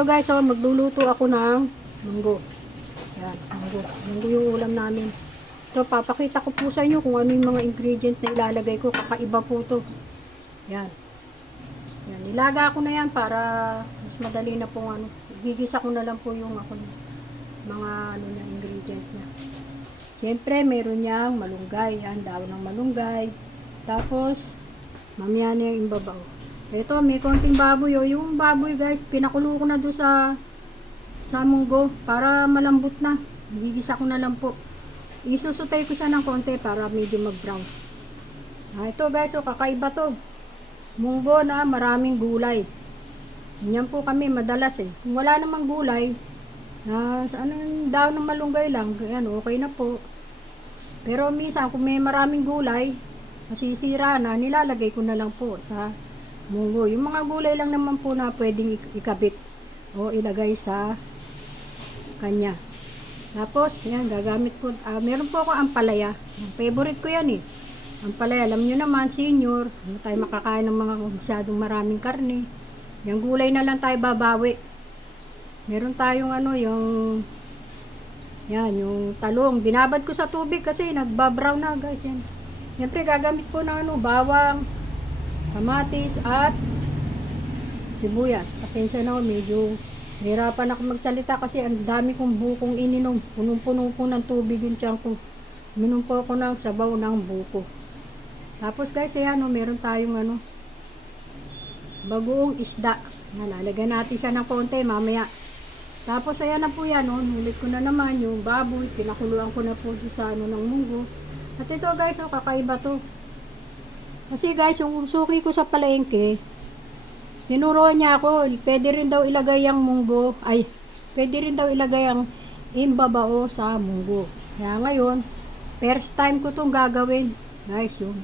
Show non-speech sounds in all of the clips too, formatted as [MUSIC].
morning guys. Guys, oh, magluluto ako ng munggo. Yan, munggo. Munggo yung ulam namin. Ito, papakita ko po sa inyo kung ano yung mga ingredients na ilalagay ko. Kakaiba po to. Yan. Yan, nilaga ko na yan para mas madali na pong ano. Gigisa ko na lang po yung ako, mga ano na ingredients niya. Siyempre, meron niyang malunggay. Yan, daw ng malunggay. Tapos, mamaya na yung imbabaw. Ito, may konting baboy. Oh. Yung baboy, guys, pinakulo ko na doon sa sa munggo para malambot na. Gigisa ko na lang po. Isusutay ko siya ng konti para medyo mag-brown. Ah, ito guys, oh, kakaiba to. Munggo na maraming gulay. Yan po kami madalas eh. Kung wala namang gulay, na sa ano yung daw ng malunggay lang, yan okay na po. Pero minsan kung may maraming gulay, masisira na, nilalagay ko na lang po sa munggo. Yung mga gulay lang naman po na pwedeng ik- ikabit o ilagay sa kanya. Tapos, yan, gagamit ko. ah, meron po ako ampalaya. Favorite ko yan eh. Ampalaya, alam nyo naman, senior. Hindi tayo makakain ng mga masyadong maraming karne. Yung gulay na lang tayo babawi. Meron tayong ano, yung yan, yung talong. Binabad ko sa tubig kasi nagbabrown na guys yan. Siyempre gagamit ko ng ano, bawang, kamatis at sibuyas. Pasensya na ako, medyo nahirapan ako magsalita kasi ang dami kong bukong ininom. Punong-puno po ng tubig yung tiyan ko. Minom po ako ng sabaw ng buko. Tapos guys, ayan, oh, meron tayong ano, bagoong isda. Nalalagyan natin siya ng konti mamaya. Tapos ayan na po yan, oh, nulit ko na naman yung baboy. Pinakuluan ko na po sa ano ng munggo. At ito guys, oh, kakaiba to. Kasi guys, yung suki ko sa palengke, tinuruan niya ako, pwede rin daw ilagay ang munggo, ay, pwede rin daw ilagay ang imbabao sa munggo. Kaya ngayon, first time ko itong gagawin. Guys, yung,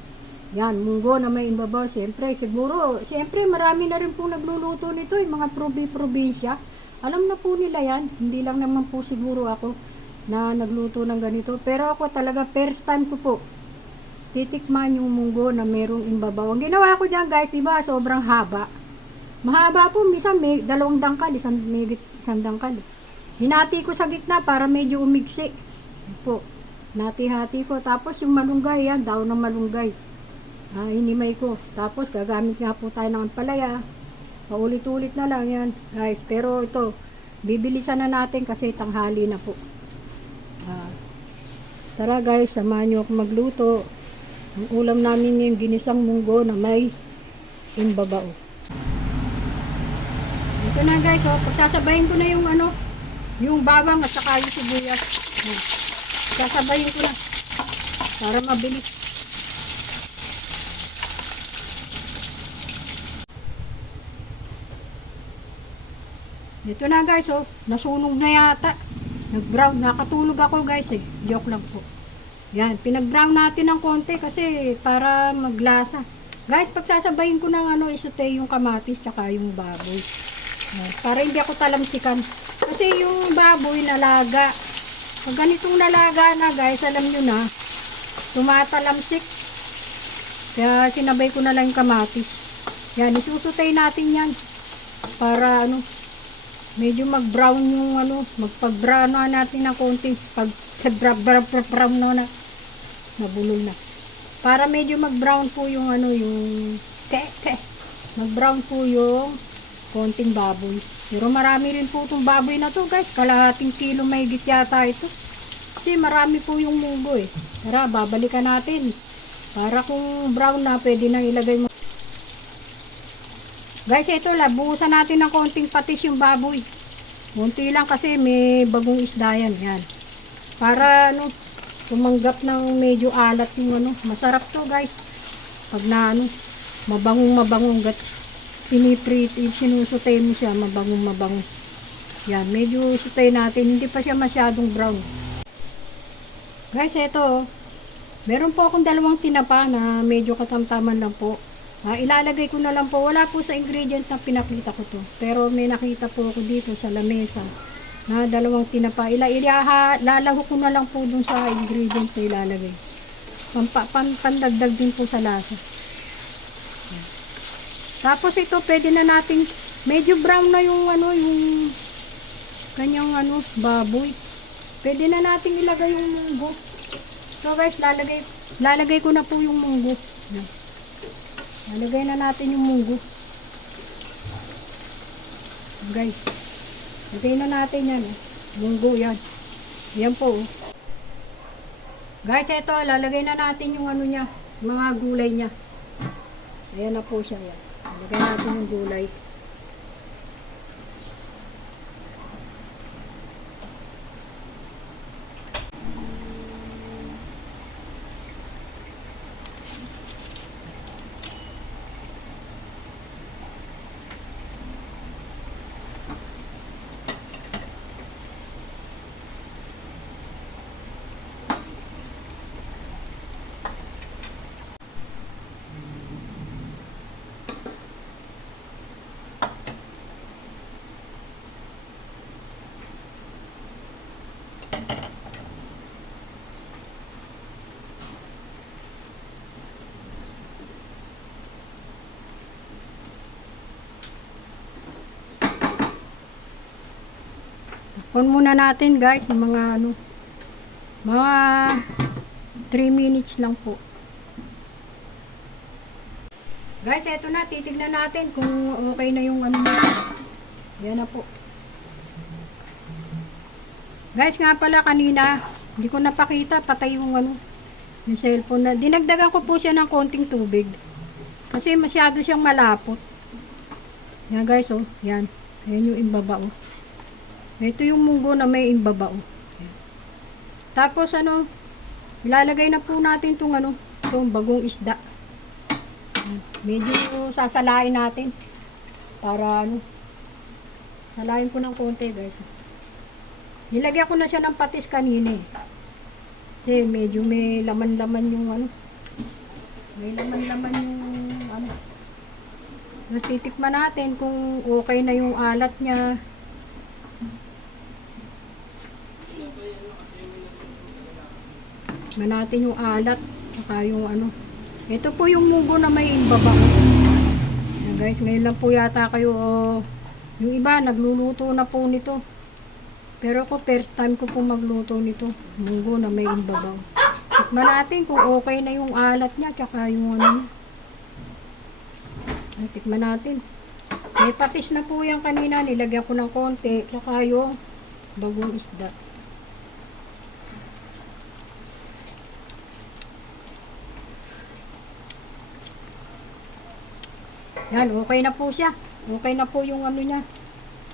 yan, munggo na may imbabao. Siyempre, siguro, siyempre, marami na rin po nagluluto nito, yung mga probi-probinsya. Alam na po nila yan. Hindi lang naman po siguro ako na nagluto ng ganito. Pero ako talaga, first time ko po titikman yung munggo na merong imbabaw. Ang ginawa ko dyan guys, diba, sobrang haba. Mahaba po, minsan may dalawang dangkal, isang, may isang dangkal. Hinati ko sa gitna para medyo umigsi. Po, nati-hati ko. Tapos yung malunggay, yan, daw ng malunggay. Ah, hinimay ko. Tapos gagamit nga po tayo ng palaya. Paulit-ulit na lang yan, guys. Pero ito, bibilisan na natin kasi tanghali na po. Ah, tara guys, samahan nyo ako magluto. Ang ulam namin ngayon, ginisang munggo na may imbabao. Ito na guys, oh, pagsasabayin ko na yung ano, yung bawang at saka yung sibuyas. Sasabayin ko na para mabilis. Ito na guys, oh, nasunog na yata. Nag-brown, nakatulog ako guys eh. Joke lang po. Yan, pinag-brown natin ng konti kasi para maglasa. Guys, pagsasabayin ko ng ano, isute yung kamatis tsaka yung baboy. Para hindi ako talamsikan. Kasi yung baboy nalaga. Pag ganitong nalaga na guys, alam nyo na, tumatalamsik. Kaya sinabay ko na lang yung kamatis. Yan, isusutay natin yan. Para ano, medyo mag-brown yung ano, magpag-brown na natin ng konti. Pag [LAUGHS] sa brown na na, nabulol na. Para medyo mag-brown po yung ano, yung ke, ke. Mag-brown po yung konting baboy. Pero marami rin po itong baboy na to guys. Kalahating kilo may yata ito. Kasi marami po yung munggo eh. Tara, babalikan natin. Para kung brown na, pwede nang ilagay mo. Guys, ito labusan natin ng konting patis yung baboy. Munti lang kasi may bagong isda yan. Yan. Para ano, tumanggap ng medyo alat yung ano. Masarap to guys. Pag na ano, mabangong mabangong gat piniprit, sinusutay mo siya, mabangong mabangong. Yan, medyo sutay natin. Hindi pa siya masyadong brown. Guys, ito oh. Meron po akong dalawang tinapa na medyo katamtaman lang po. Ah, ilalagay ko na lang po. Wala po sa ingredient na pinakita ko to. Pero may nakita po ako dito sa lamesa na dalawang tinapa. Ila, ilaha, lalago ko na lang po dun sa ingredient na ilalagay. Pampa, pan, pandagdag din po sa lasa. Tapos ito, pwede na nating medyo brown na yung ano, yung kanyang ano, baboy. Pwede na natin ilagay yung munggo. So guys, lalagay, lalagay ko na po yung munggo. Yan. Lalagay na natin yung munggo. Guys, lagay na natin yan. Munggo yan. Yan po. Guys, eto, lalagay na natin yung ano niya, mga gulay niya. Ayan na po siya. Yan. Lalagay natin yung gulay. On muna natin guys, mga ano, mga 3 minutes lang po. Guys, eto na, titignan natin kung okay na yung ano. Yan na po. Guys, nga pala kanina, hindi ko napakita, patay yung ano, yung cellphone na. Dinagdagan ko po siya ng konting tubig. Kasi masyado siyang malapot. Yan guys, oh, yan. Yan yung imbaba, oh. Ito yung munggo na may imbaba, oh. Tapos ano, ilalagay na po natin tong ano, tong bagong isda. Medyo sasalain natin para ano, salain ko ng konti guys. Nilagyan ko na siya ng patis kanina eh. Kasi medyo may laman-laman yung ano. May laman-laman yung ano. Tapos titikman natin kung okay na yung alat niya. Tikman natin yung alat. Saka yung ano. Ito po yung munggo na may imbaba. Yan guys, ngayon lang po yata kayo. oh, yung iba, nagluluto na po nito. Pero ako, first time ko po magluto nito. Munggo na may imbabaw. Tikman natin kung okay na yung alat niya. Tsaka yung ano Tikman natin. May patis na po yan kanina. Nilagyan ko ng konti. Tsaka yung bagong isda. Yan, okay na po siya. Okay na po yung ano niya.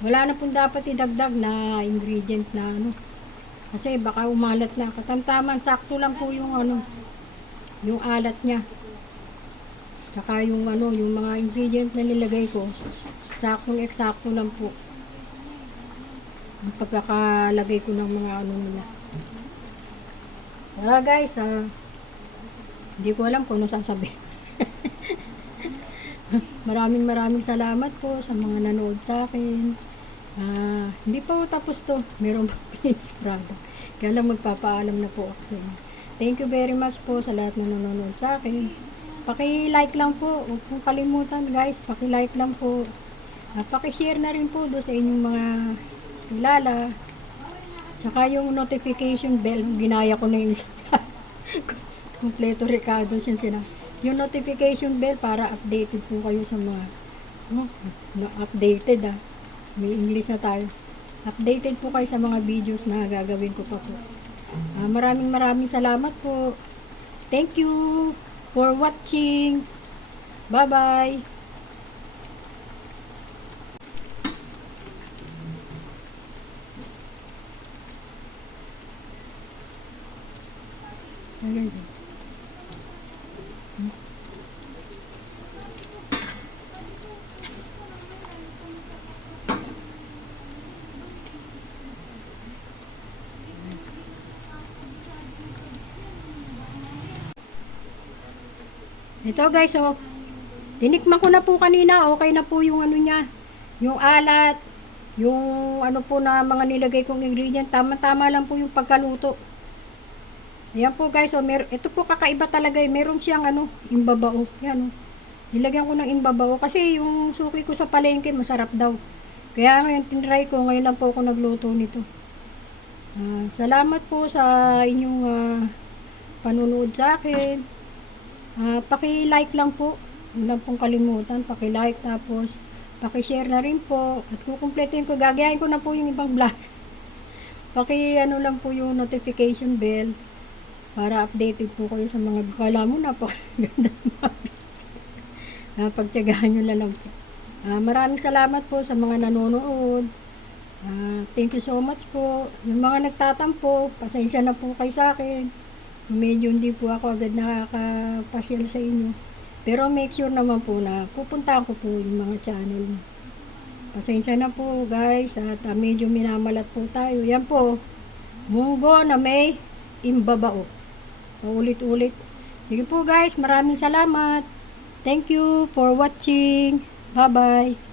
Wala na pong dapat idagdag na ingredient na ano. Kasi baka umalat na. Katamtaman, sakto lang po yung ano, yung alat niya. Saka yung ano, yung mga ingredient na nilagay ko, saktong eksakto lang po. Yung pagkakalagay ko ng mga ano nila. Wala guys, ah, hindi ko alam kung ano sasabihin. Maraming maraming salamat po sa mga nanood sa akin. Ah, hindi pa po tapos to. [LAUGHS] Meron pa finished product. Kaya lang magpapaalam na po ako sa inyo. Thank you very much po sa lahat na nanonood sa akin. Paki-like lang po. Huwag pong kalimutan guys. Paki-like lang po. At paki-share na rin po do sa inyong mga kilala. Tsaka yung notification bell, ginaya ko na yun [LAUGHS] Kompleto Ricardo siya sila. Yung notification bell para updated po kayo sa mga oh, na updated ah. May English na tayo. Updated po kayo sa mga videos na gagawin ko pa po. Ah, maraming maraming salamat po. Thank you for watching. Bye-bye. Ayan siya. Ito guys, oh. Tinikman ko na po kanina, okay na po yung ano niya. Yung alat, yung ano po na mga nilagay kong ingredient, tama-tama lang po yung pagkaluto. Ayan po guys, oh, mer ito po kakaiba talaga eh. Meron siyang ano, yung babao. Yan oh. Nilagyan ko ng imbabao kasi yung suki ko sa palengke masarap daw. Kaya ngayon tinry ko, ngayon lang po ako nagluto nito. Ah, salamat po sa inyong ah, panunood sa akin. Ah, paki-like lang po. Huwag pong kalimutan, paki-like tapos paki-share na rin po. At kukumpletin ko, gagayahin ko na po yung ibang vlog. [LAUGHS] Paki ano lang po yung notification bell para updated po kayo sa mga kala mo napakaganda ng mga uh, pagtyagaan nyo na lang po. Ah, maraming salamat po sa mga nanonood. Ah, thank you so much po. Yung mga nagtatampo, pasensya na po kayo sa akin. Medyo hindi po ako agad nakakapasyal sa inyo. Pero make sure naman po na pupuntahan ko po yung mga channel. Pasensya na po guys at ah, medyo minamalat po tayo. Yan po, munggo na may imbabao. Paulit-ulit. Sige po guys, maraming salamat. Thank you for watching. Bye-bye.